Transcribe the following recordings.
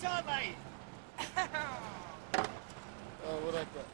time, mate. What I got?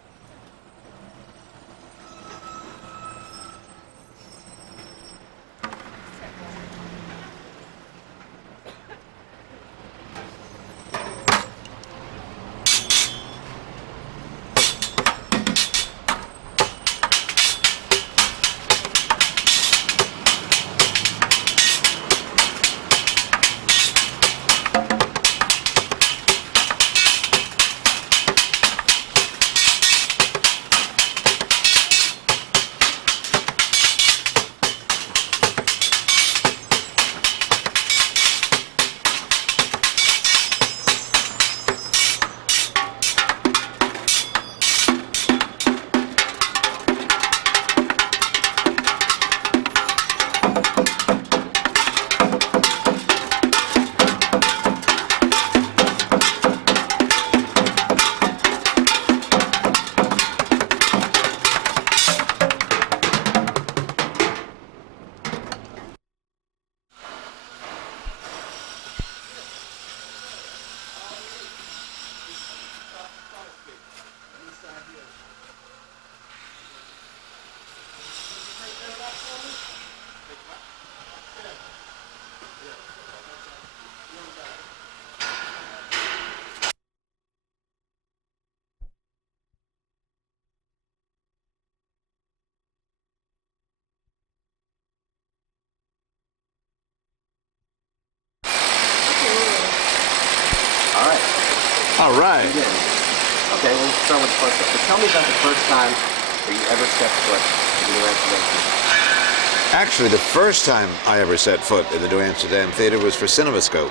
All right. Okay, we'll start with the first one. So tell me about the first time that you ever stepped foot in the New Amsterdam Theater. Actually, the first time I ever set foot in the New Amsterdam Theater was for CinemaScope.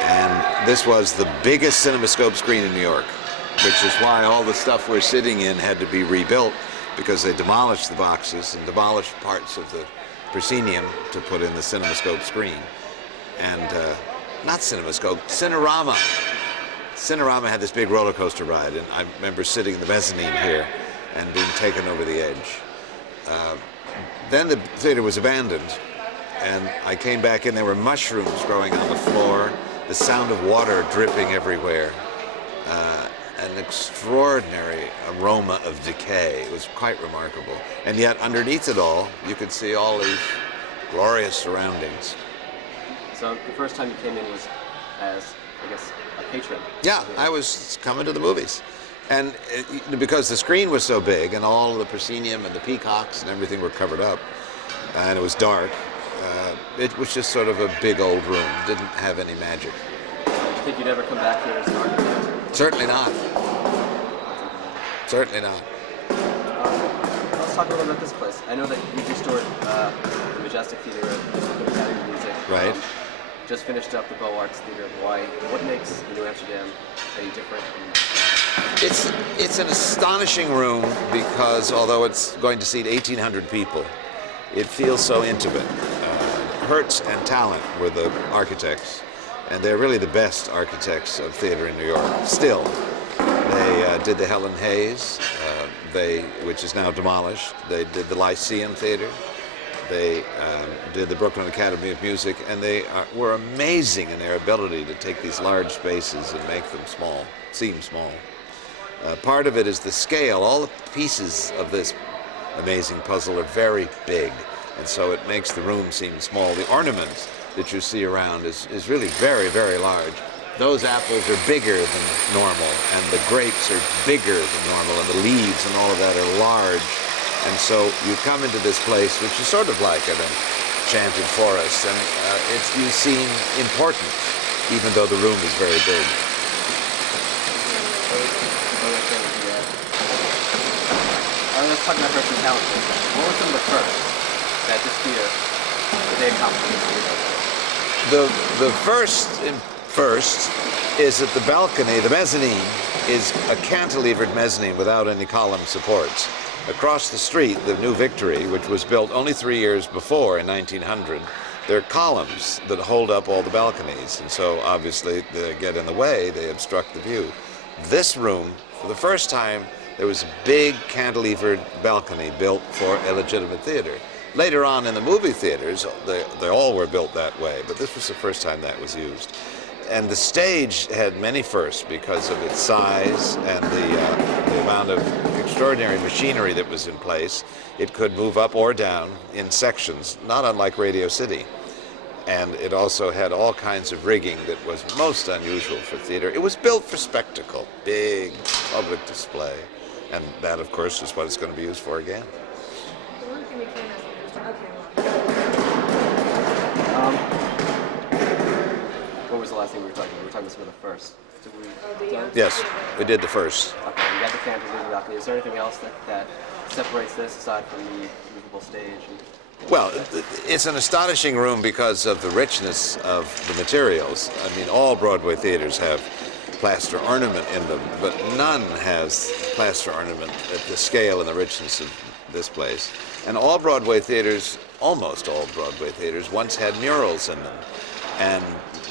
And this was the biggest CinemaScope screen in New York, which is why all the stuff we're sitting in had to be rebuilt, because they demolished the boxes and demolished parts of the proscenium to put in the CinemaScope screen. And not CinemaScope, Cinerama. Cinerama had this big roller coaster ride, and I remember sitting in the mezzanine here and being taken over the edge. Then the theater was abandoned, and I came back in. There were mushrooms growing on the floor, the sound of water dripping everywhere, an extraordinary aroma of decay. It was quite remarkable. And yet, underneath it all, you could see all these glorious surroundings. So the first time you came in was as, I guess, a patron. Yeah, I was coming to the movies. And because the screen was so big and all the proscenium and the peacocks and everything were covered up, and it was dark, it was just sort of a big old room. Didn't have any magic. Do you think you'd ever come back here as an architect? Certainly not. Certainly not. Let's talk a little about this place. I know that you restored the Majestic Theater at the Academy of Music. Right. Just finished up the Beaux Arts Theater of Hawaii. What makes the New Amsterdam any different? It's an astonishing room because although it's going to seat 1,800 people, it feels so intimate. Hertz and Talent were the architects, and they're really the best architects of theater in New York. Still, they did the Helen Hayes, which is now demolished. They did the Lyceum Theater. They did the Brooklyn Academy of Music, and they were amazing in their ability to take these large spaces and make them small, seem small. Part of it is the scale. All the pieces of this amazing puzzle are very big, and so it makes the room seem small. The ornament that you see around is really very, very large. Those apples are bigger than normal, and the grapes are bigger than normal, and the leaves and all of that are large. And so you come into this place, which is sort of like an enchanted forest, and you seem important, even though the room is very big. Let's talk about Hertz and Talent for a second. What were some of the firsts that this theater, that they accomplished in this theater? The first is that the balcony, the mezzanine, is a cantilevered mezzanine without any column supports. Across the street, the New Victory, which was built only 3 years before in 1900, there are columns that hold up all the balconies, and so obviously they get in the way, they obstruct the view. This room, for the first time, there was a big cantilevered balcony built for a legitimate theater. Later on in the movie theaters, they all were built that way, but this was the first time that was used. and the stage had many firsts because of its size and the amount of extraordinary machinery that was in place. It could move up or down in sections, not unlike Radio City. And it also had all kinds of rigging that was most unusual for theater. It was built for spectacle, big public display. And that, of course, is what it's going to be used for again. The one thing we can ask is, okay, What was the last thing we were talking about? We were talking about the first. Did we? Yes, we did the first. Okay, we got the campus, we got the balcony. Is there anything else that separates this aside from the movable stage? Well, it's an astonishing room because of the richness of the materials. I mean, all Broadway theaters have plaster ornament in them, but none has plaster ornament at the scale and the richness of this place. And all Broadway theaters, almost all Broadway theaters, once had murals in them.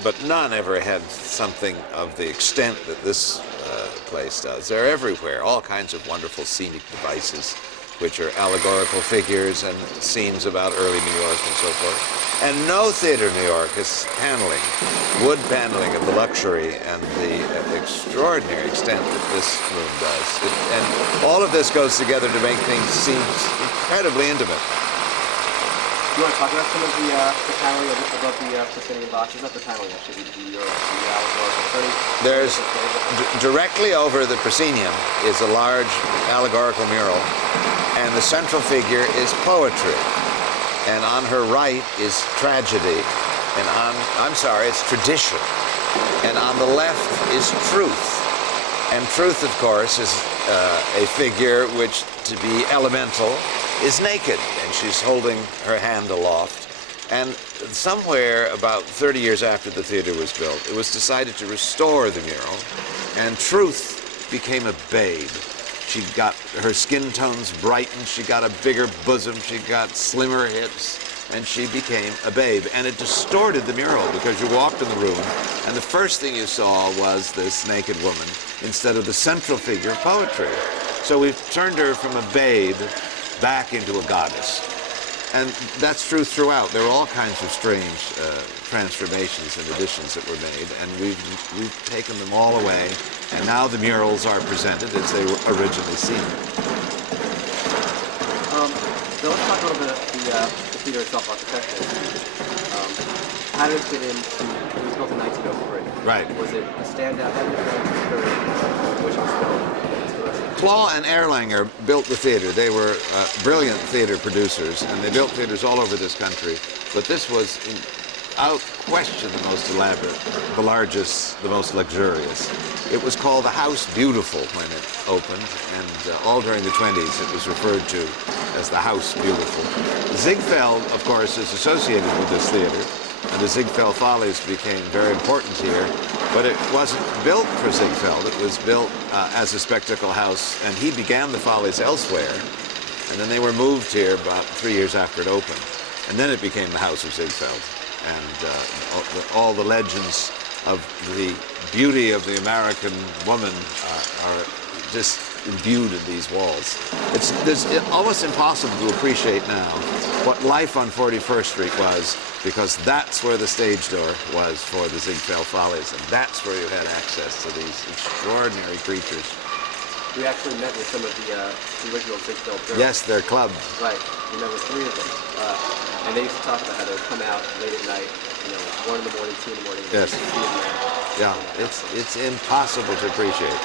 But none ever had something of the extent that this place does. They're everywhere, all kinds of wonderful scenic devices, which are allegorical figures and scenes about early New York and so forth. And no theater in New York is paneling, wood paneling of the luxury and the extraordinary extent that this room does. And all of this goes together to make things seem incredibly intimate. You want to talk about some of the paneling above the proscenium boxes? Not the paneling, actually, the allegorical. There's directly over the proscenium is a large allegorical mural, and the central figure is poetry. And on her right is tragedy, and it's tradition. And on the left is truth. And truth, of course, is a figure which, to be elemental, is naked, and she's holding her hand aloft. And somewhere about 30 years after the theater was built, it was decided to restore the mural, and truth became a babe. She got her skin tones brightened, she got a bigger bosom, she got slimmer hips, and she became a babe. And it distorted the mural because you walked in the room, and the first thing you saw was this naked woman instead of the central figure of poetry. So we've turned her from a babe back into a goddess. And that's true throughout. There are all kinds of strange transformations and additions that were made, and we've taken them all away, and now the murals are presented as they were originally seen. So let's talk a little bit about the theater itself architecturally. How did it fit into, it was built in 1903. Right. Was it a standout? How did it fit into the period in which it was built? Claw and Erlanger built the theater. They were brilliant theater producers, and they built theaters all over this country. But this was, without question, the most elaborate, the largest, the most luxurious. It was called the House Beautiful when it opened, and all during the 20s it was referred to as the House Beautiful. Ziegfeld, of course, is associated with this theater, and the Ziegfeld Follies became very important here. But it wasn't built for Ziegfeld. It was built as a spectacle house, and he began the Follies elsewhere. And then they were moved here about 3 years after it opened. And then it became the House of Ziegfeld. And all the legends of the beauty of the American woman are just imbued in these walls. It's almost impossible to appreciate now what life on 41st Street was, because that's where the stage door was for the Ziegfeld Follies, and that's where you had access to these extraordinary creatures. We actually met with some of the original Ziegfeld girls. Yes, they're clubs. Right. We met with 3 of them. And they used to talk about how they would come out late at night, 1 in the morning, 2 in the morning. Yes. Yeah, it's impossible to appreciate.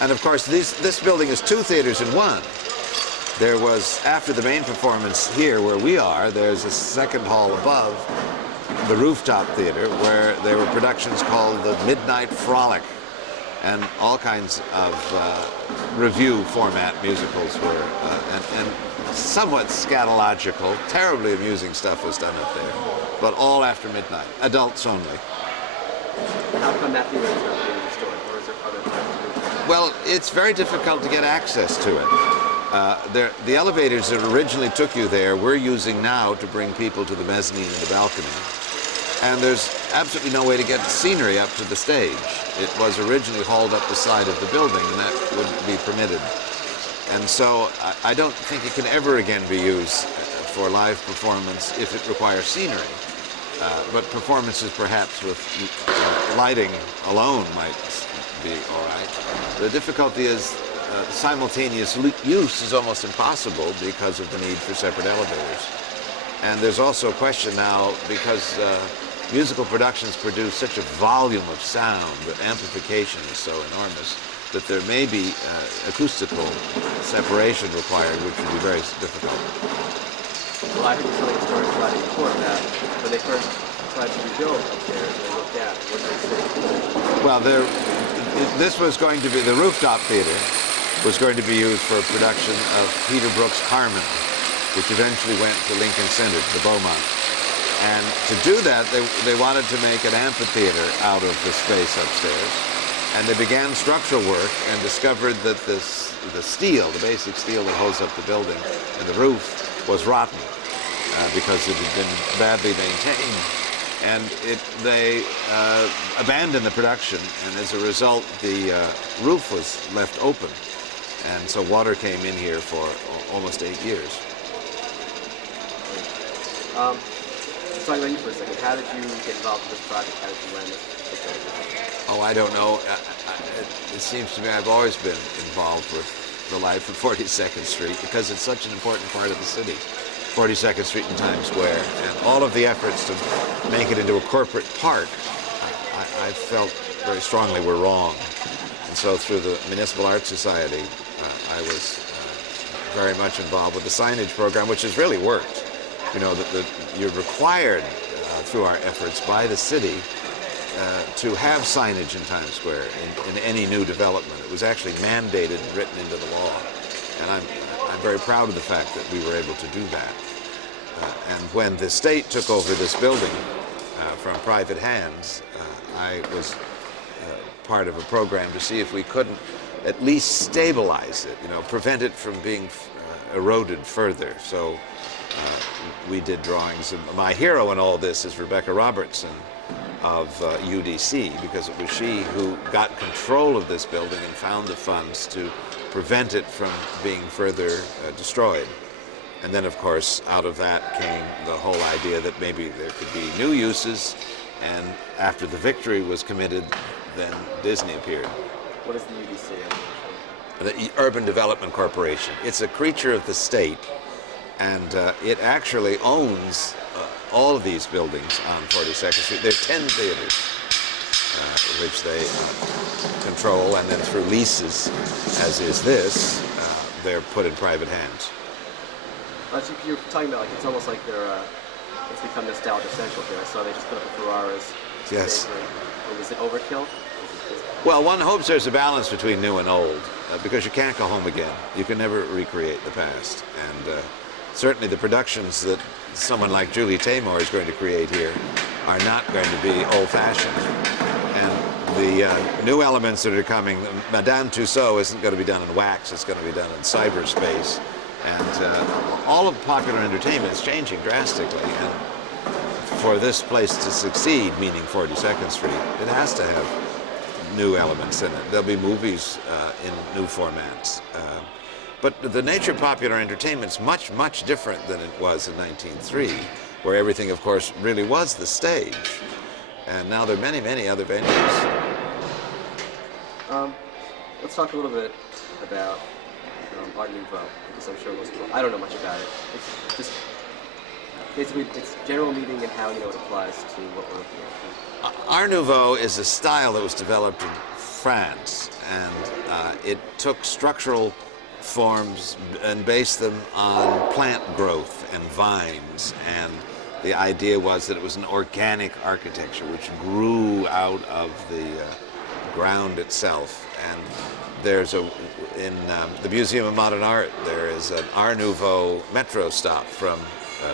And of course, this building is 2 theaters in one. There was, after the main performance here where we are, there's a second hall above, the rooftop theater, where there were productions called the Midnight Frolic, and all kinds of revue format musicals were, and somewhat scatological, terribly amusing stuff was done up there, but all after midnight, adults only. How come that theater is not being restored, or is there other types? Well, it's very difficult to get access to it. The elevators that originally took you there we're using now to bring people to the mezzanine and the balcony. And there's absolutely no way to get scenery up to the stage. It was originally hauled up the side of the building, and that wouldn't be permitted. And so I don't think it can ever again be used for live performance if it requires scenery. but performances perhaps with lighting alone might be all right. The difficulty is simultaneous use is almost impossible because of the need for separate elevators. And there's also a question now, because musical productions produce such a volume of sound, that amplification is so enormous, that there may be acoustical separation required, which would be very difficult. Well, I heard you telling a story about it before that when they first tried to rebuild upstairs, they looked at what they said. Well, this was going to be, the rooftop theater was going to be used for a production of Peter Brook's Carmen, which eventually went to Lincoln Center, to Beaumont. And to do that, they wanted to make an amphitheater out of the space upstairs. And they began structural work and discovered that the steel, the basic steel that holds up the building and the roof, was rotten because it had been badly maintained. And they abandoned the production, and as a result, the roof was left open. And so water came in here for almost 8 years. Let's talk about you for a second. How did you get involved in this project? How did you land this? Oh, I don't know. It seems to me I've always been involved with the life of 42nd Street because it's such an important part of the city. 42nd Street and Times Square, and all of the efforts to make it into a corporate park, I felt very strongly were wrong. And so through the Municipal Art Society, I was very much involved with the signage program, which has really worked. You know, you're required through our efforts by the city to have signage in Times Square in any new development. It was actually mandated and written into the law. And I'm very proud of the fact that we were able to do that. And when the state took over this building from private hands, I was part of a program to see if we couldn't at least stabilize it, you know, prevent it from being eroded further. So we did drawings. And my hero in all this is Rebecca Robertson of UDC, because it was she who got control of this building and found the funds to prevent it from being further destroyed. And then, of course, out of that came the whole idea that maybe there could be new uses, and after the victory was committed, then Disney appeared. What is the UDC? The Urban Development Corporation. It's a creature of the state, and it actually owns all of these buildings on 42nd Street. There are 10 theaters, which they control, and then through leases, as is this, they're put in private hands. You're talking about, like, it's almost like it's become nostalgia central here. I saw they just put up a Ferraris. Yes. Was it overkill? Well, one hopes there's a balance between new and old, because you can't go home again. You can never recreate the past. And certainly the productions that someone like Julie Taymor is going to create here are not going to be old-fashioned. And the new elements that are coming, Madame Tussauds isn't going to be done in wax, it's going to be done in cyberspace. And all of popular entertainment is changing drastically. And for this place to succeed, meaning 42nd Street, it has to have new elements in it. There'll be movies in new formats. But the nature of popular entertainment is much, much different than it was in 1903, where everything, of course, really was the stage. And now there are many, many other venues. Let's talk a little bit about Art Nouveau, because I'm sure most people, I don't know much about it. It's just, basically, it's general meaning and how, it applies to what we're looking at. Art Nouveau is a style that was developed in France, and it took structural forms and based them on plant growth and vines, and the idea was that it was an organic architecture which grew out of the ground itself. And there's in the Museum of Modern Art, there is an Art Nouveau metro stop from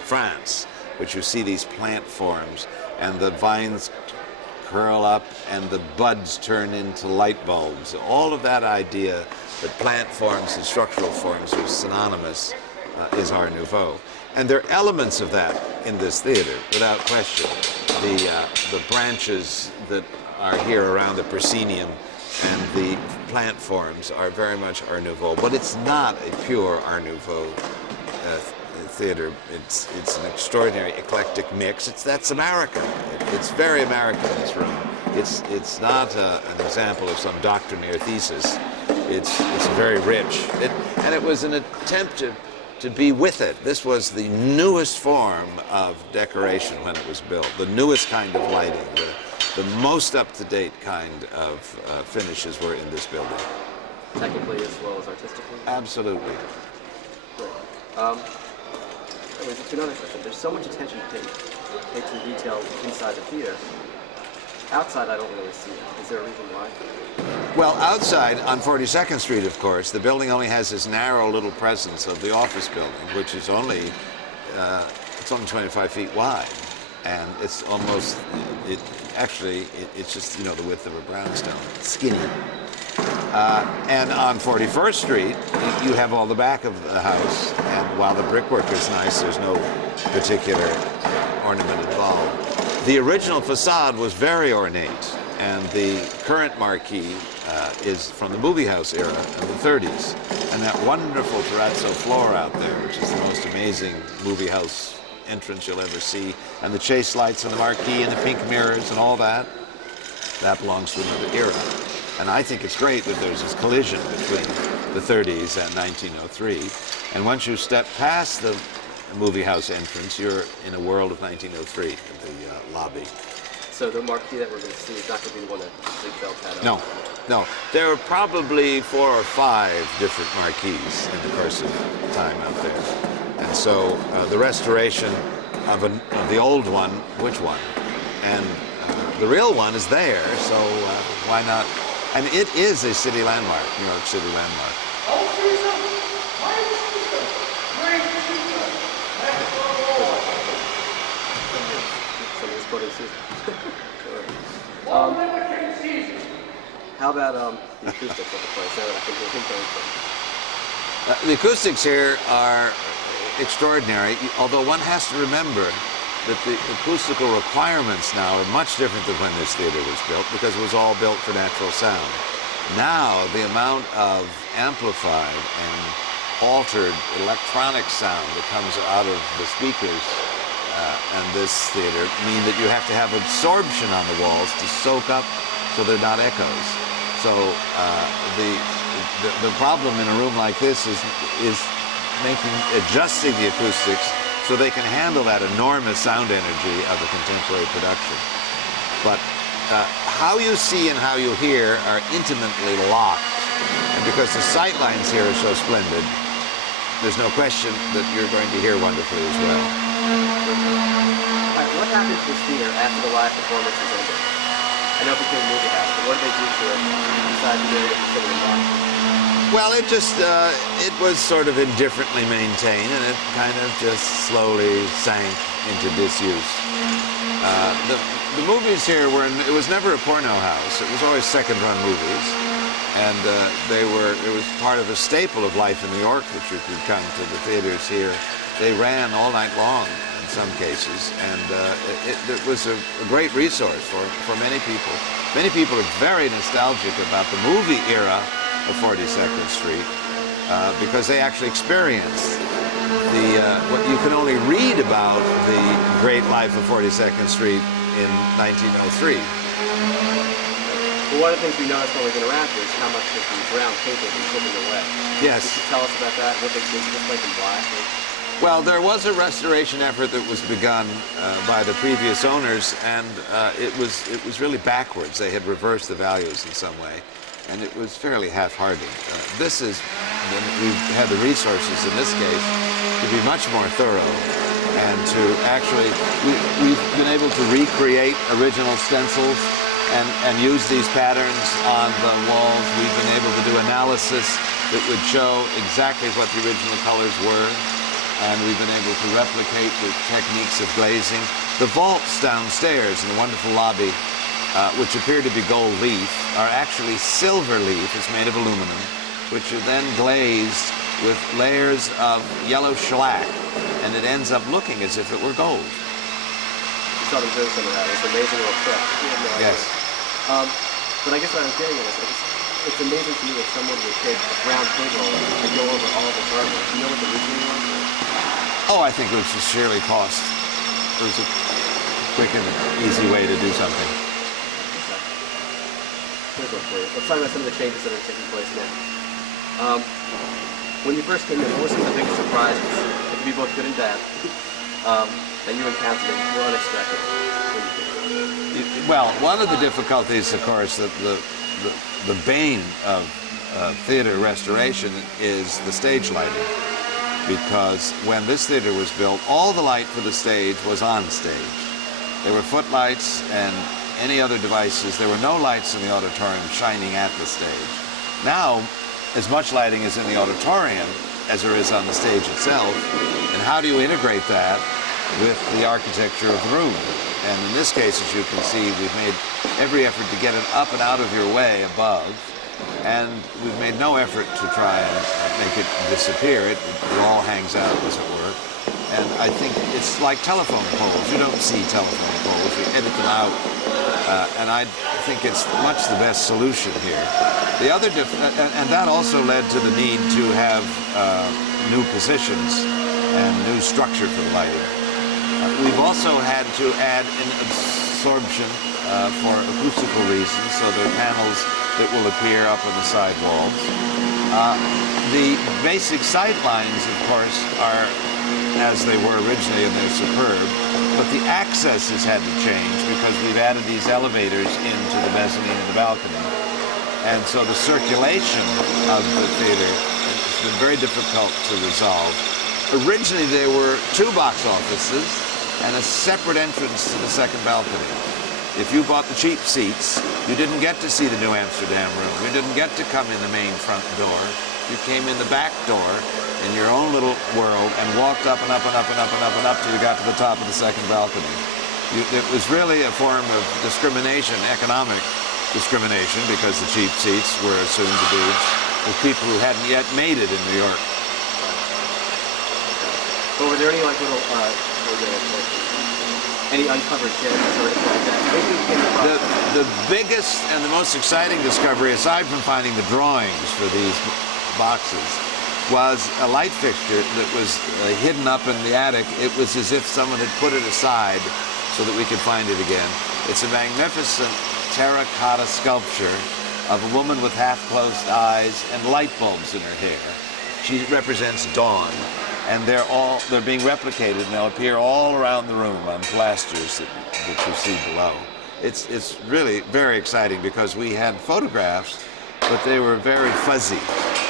France, which you see these plant forms, and the vines curl up and the buds turn into light bulbs. All of that idea that plant forms and structural forms are synonymous is Art Nouveau. And there are elements of that in this theater, without question. The branches that are here around the proscenium and the plant forms are very much Art Nouveau, but it's not a pure Art Nouveau theater. It's an extraordinary eclectic mix. That's America. It's very American, this room. It's not an example of some doctrinaire thesis. It's very rich. And it was an attempt to be with it. This was the newest form of decoration when it was built, the newest kind of lighting, the most up-to-date kind of finishes were in this building. Technically as well as artistically? Absolutely. Great. Anyways, to another question. There's so much attention paid to detail inside the theater. Outside, I don't really see it. Is there a reason why? Well, outside on 42nd Street, of course, the building only has this narrow little presence of the office building, which is only 25 feet wide, and it's almost it's just the width of a brownstone, skinny. And on 41st Street, you have all the back of the house, and while the brickwork is nice, there's no particular ornament involved. The original facade was very ornate, and the current marquee is from the movie house era of the 30s. And that wonderful terrazzo floor out there, which is the most amazing movie house entrance you'll ever see, and the chase lights and the marquee and the pink mirrors and all that, that belongs to another era. And I think it's great that there's this collision between the 30s and 1903. And once you step past the movie house entrance, you're in a world of 1903 in the lobby. So the marquee that we're going to see is not going to be the one that Ziegfeld had No, up? no. There are probably 4 or 5 different marquees in the course of time out there. And so the restoration of the old one, which one? And the real one is there, so why not? And it is a city landmark, New York City landmark. Somebody's quoting Susan. How about the acoustics of the place? I think we're going from. The acoustics here are extraordinary, although one has to remember that the acoustical requirements now are much different than when this theater was built, because it was all built for natural sound. Now, the amount of amplified and altered electronic sound that comes out of the speakers and this theater mean that you have to have absorption on the walls to soak up so they're not echoes. So the problem in a room like this is adjusting the acoustics so they can handle that enormous sound energy of a contemporary production. But how you see and how you hear are intimately locked. And because the sight lines here are so splendid, there's no question that you're going to hear wonderfully as well. All right, what happened to this theater after the live performances ended? I know it became a movie house, but what did they do to it besides the area to sit and watch? Well, it was sort of indifferently maintained, and it kind of just slowly sank into disuse. The movies here it was never a porno house. It was always second-run movies, and it was part of a staple of life in New York that you could come to the theaters here. They ran all night long in some cases, and it was a great resource for many people. Many people are very nostalgic about the movie era of 42nd Street because they actually experienced what you can only read about the great life of 42nd Street in 1903. Well, one of the things we noticed when we've been around here is how much of the brown paint has been chipping away. Yes. Could you tell us about that? What they did just like in black? Well, there was a restoration effort that was begun by the previous owners, and it was really backwards. They had reversed the values in some way, and it was fairly half-hearted. This is when we had the resources in this case to be much more thorough, and to actually we've been able to recreate original stencils and use these patterns on the walls. We've been able to do analysis that would show exactly what the original colors were. And we've been able to replicate the techniques of glazing. The vaults downstairs in the wonderful lobby, which appear to be gold leaf, are actually silver leaf. It's made of aluminum, which are then glazed with layers of yellow shellac, and it ends up looking as if it were gold. You saw them doing some of that. It's an amazing little trick. Yes. But I guess what I was getting at is it's amazing to me that someone would take a brown table and go over all of this artwork. Do you know what the reasoning was? Oh, I think it was just sheerly cost. It was a quick and easy way to do something. Good one for you. Let's talk about some of the changes that are taking place now. When you first came in, what were some of the biggest surprises, it could be both good and bad, that you encountered and were unexpected? Well, one of the difficulties, of course, that the bane of theater restoration is the stage lighting. Because when this theater was built, all the light for the stage was on stage. There were footlights and any other devices. There were no lights in the auditorium shining at the stage. Now, as much lighting is in the auditorium as there is on the stage itself. And how do you integrate that with the architecture of the room? And in this case, as you can see, we've made every effort to get it up and out of your way above. And we've made no effort to try and make it disappear. It all hangs out, as it were. And I think it's like telephone poles. You don't see telephone poles. You edit them out. And I think it's much the best solution here. The other and that also led to the need to have new positions and new structure for the lighting. We've also had to add an absorption for acoustical reasons, so there are panels that will appear up on the side walls. The basic sight lines, of course, are as they were originally, and they're superb, but the access has had to change because we've added these elevators into the mezzanine and the balcony. And so the circulation of the theater has been very difficult to resolve. Originally, there were two box offices and a separate entrance to the second balcony. If you bought the cheap seats, you didn't get to see the New Amsterdam room. You didn't get to come in the main front door. You came in the back door in your own little world and walked up and up and up and up and up and up till you got to the top of the second balcony. It was really a form of discrimination, economic discrimination, because the cheap seats were assumed to be with people who hadn't yet made it in New York. But were there any like little, any uncovered gems or anything like that? Maybe you came across The biggest and the most exciting discovery, aside from finding the drawings for these boxes, was a light fixture that was hidden up in the attic. It was as if someone had put it aside so that we could find it again. It's a magnificent terracotta sculpture of a woman with half-closed eyes and light bulbs in her hair. She represents dawn, and they're being replicated, and they'll appear all around the room on plasters that you see below. It's really very exciting because we had photographs, but they were very fuzzy.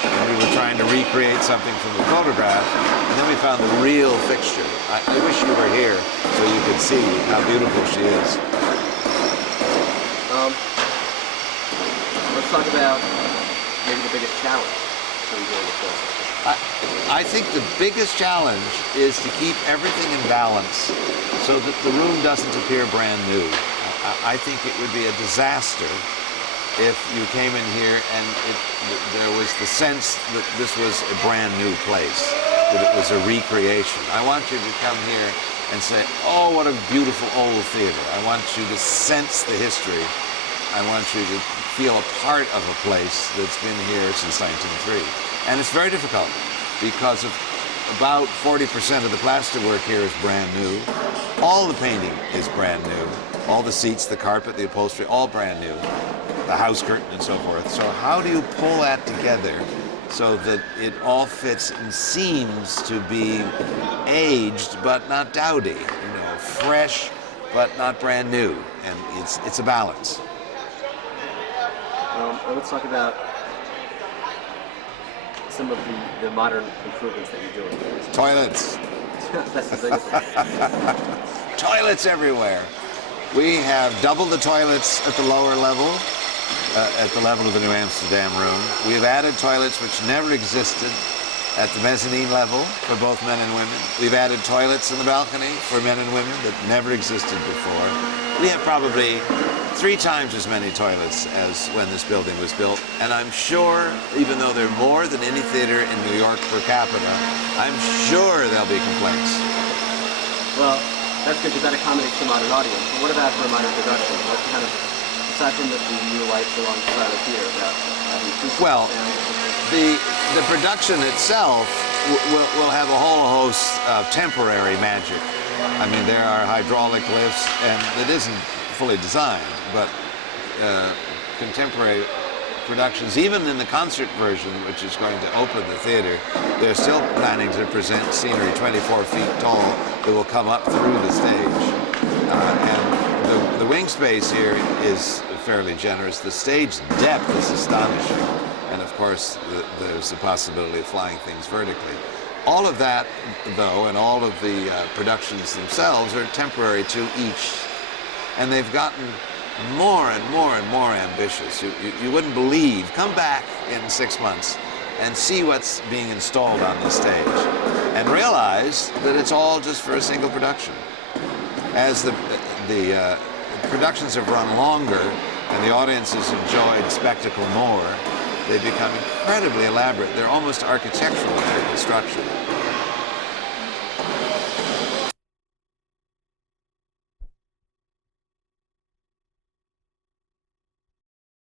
And we were trying to recreate something from the photograph, and then we found the real fixture. I wish you were here so you could see how beautiful she is. Let's talk about maybe the biggest challenge to doing the process. I think the biggest challenge is to keep everything in balance so that the room doesn't appear brand new. I think it would be a disaster if you came in here and there was the sense that this was a brand new place, that it was a recreation. I want you to come here and say, oh, what a beautiful old theater. I want you to sense the history. I want you to feel a part of a place that's been here since 1903. And it's very difficult because of about 40% of the plasterwork here is brand new. All the painting is brand new. All the seats, the carpet, the upholstery, all brand new. The house curtain and so forth. So how do you pull that together so that it all fits and seems to be aged but not dowdy, fresh but not brand new, and it's a balance. Let's talk about some of the modern improvements that you're doing. Toilets. That's the biggest one. Toilets everywhere. We have doubled the toilets at the lower level. At the level of the New Amsterdam room. We have added toilets which never existed at the mezzanine level for both men and women. We've added toilets in the balcony for men and women that never existed before. We have probably 3 times as many toilets as when this building was built. And I'm sure, even though they're more than any theater in New York per capita, I'm sure there'll be complaints. Well, that's good because that accommodates the modern audience. But what about for a modern production? What kind of, aside from the new lights alongside of here, about having acoustic Well, sound? the production itself we'll have a whole host of temporary magic. I mean, there are hydraulic lifts, and it isn't fully designed, but contemporary productions, even in the concert version, which is going to open the theater, they're still planning to present scenery 24 feet tall that will come up through the stage. And the wing space here is fairly generous. The stage depth is astonishing. And of course, there's the possibility of flying things vertically. All of that, though, and all of the productions themselves are temporary to each. And they've gotten more and more and more ambitious. You wouldn't believe. Come back in 6 months and see what's being installed on the stage and realize that it's all just for a single production. As the productions have run longer and the audiences enjoyed spectacle more, they become incredibly elaborate. They're almost architectural in their construction.